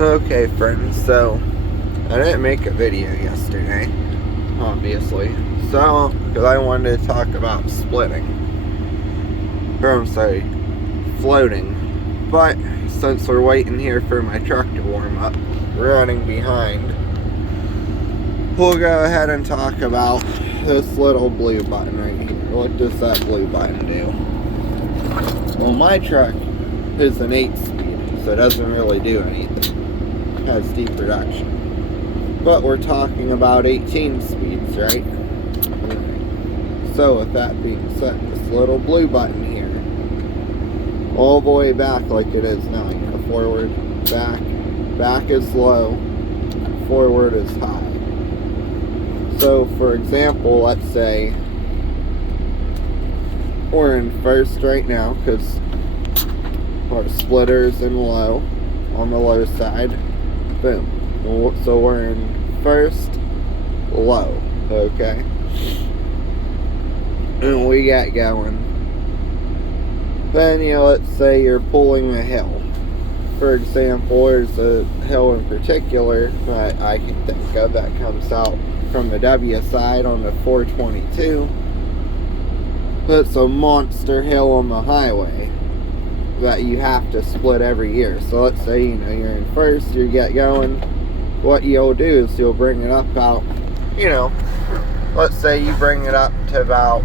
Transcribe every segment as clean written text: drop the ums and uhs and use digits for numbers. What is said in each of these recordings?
Okay, friends, so I didn't make a video yesterday, obviously. So, because I wanted to talk about splitting. Or, I'm sorry, floating. But, since we're waiting here for my truck to warm up, running behind, we'll go ahead and talk about this little blue button right here. What does that blue button do? Well, my truck is an 8-speed, so it doesn't really do anything. Has deep reduction, but we're talking about 18 speeds, right? So with that being said, this little blue button here, all the way back like it is now, you know, forward, back is low, forward is high. So for example, let's say we're in first right now because our splitter's in low, on the low side. Boom. So we're in first, low, okay? And we get going. Then, you know, let's say you're pulling a hill. For example, there's a hill in particular that I can think of that comes out from the W side on the 422. It's a monster hill on the highway that you have to split every year. So let's say, you know, you're in first, you get going. What you'll do is you'll bring it up about, you know, let's say you bring it up to about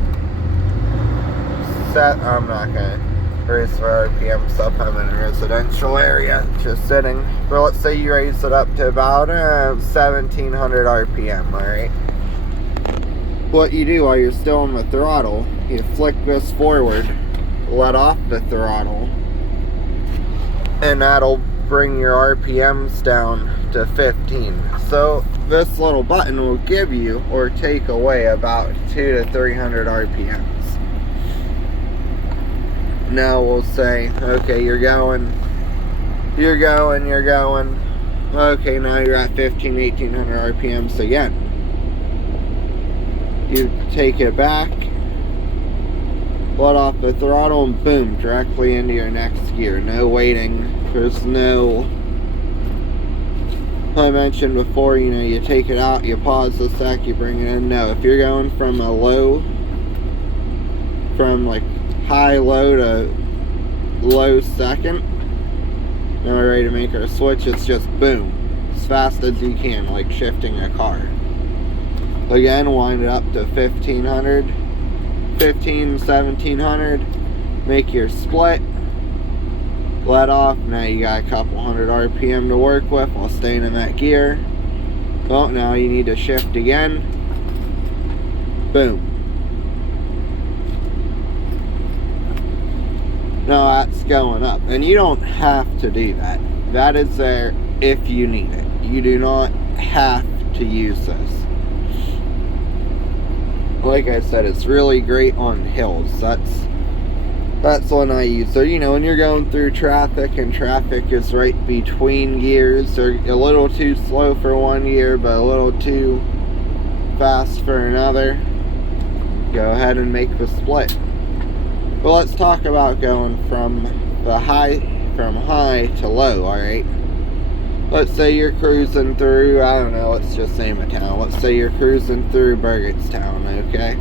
I'm not gonna raise the RPM stuff. I'm in a residential area just sitting, but let's say you raise it up to about 1700 RPM. All right, what you do while you're still on the throttle, you flick this forward, let off the throttle, and that'll bring your RPMs down to 15. So this little button will give you or take away about 200 to 300 RPMs. Now we'll say, okay, you're going. Okay, now you're at 1800 RPMs again. You take it back, let off the throttle, and boom, directly into your next gear. No waiting. There's no, I mentioned before, you know, you take it out, you pause a sec, you bring it in. No, if you're going from a low, from like high low to low second, now we're ready to make our switch, it's just boom, as fast as you can, like shifting a car. Again, wind it up to 1700, make your split, let off. Now you got a couple hundred RPM to work with while staying in that gear. Well, now you need to shift again. Boom. Now that's going up, and you don't have to do that. That is there if you need it. You do not have to use this. Like I said, it's really great on hills. That's one I use. So, you know, when you're going through traffic and traffic is right between gears, or a little too slow for one gear but a little too fast for another, go ahead and make the split. But let's talk about going from high to low. All right, let's say you're cruising through, I don't know, let's just name a town. Let's say you're cruising through Burgettstown, okay?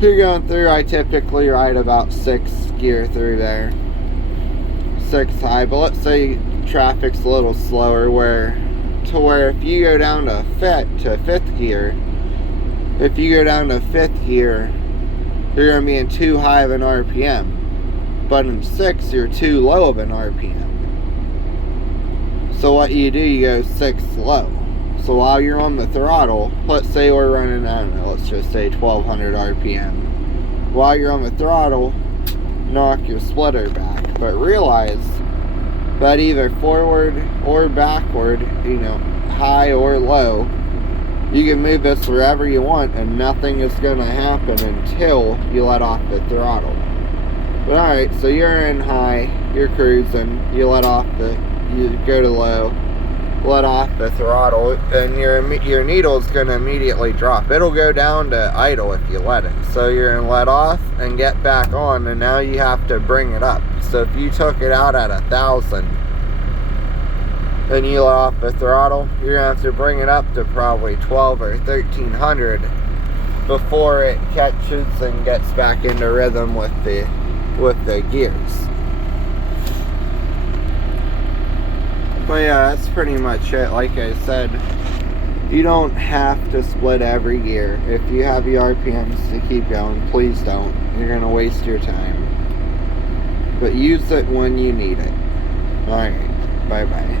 You're going through, I typically ride about 6 gear through there. 6 high, but let's say traffic's a little slower where if you go down to 5th gear, if you go down to 5th gear, you're going to be in too high of an RPM. But in 6, you're too low of an RPM. So what you do, you go 6 low. So while you're on the throttle, let's say we're running, I don't know, let's just say 1200 RPM. While you're on the throttle, knock your splitter back. But realize that either forward or backward, you know, high or low, you can move this wherever you want and nothing is going to happen until you let off the throttle. But alright, so you're in high, you're cruising, you go to low, let off the throttle, and your needle's going to immediately drop. It'll go down to idle if you let it. So you're going to let off and get back on, and now you have to bring it up. So if you took it out at 1,000, and you let off the throttle, you're gonna have to bring it up to probably 12 or 1300 before it catches and gets back into rhythm with the gears. But yeah, that's pretty much it. Like I said, you don't have to split every gear. If you have the RPMs to keep going, please don't. You're gonna waste your time. But use it when you need it. Alright, bye bye.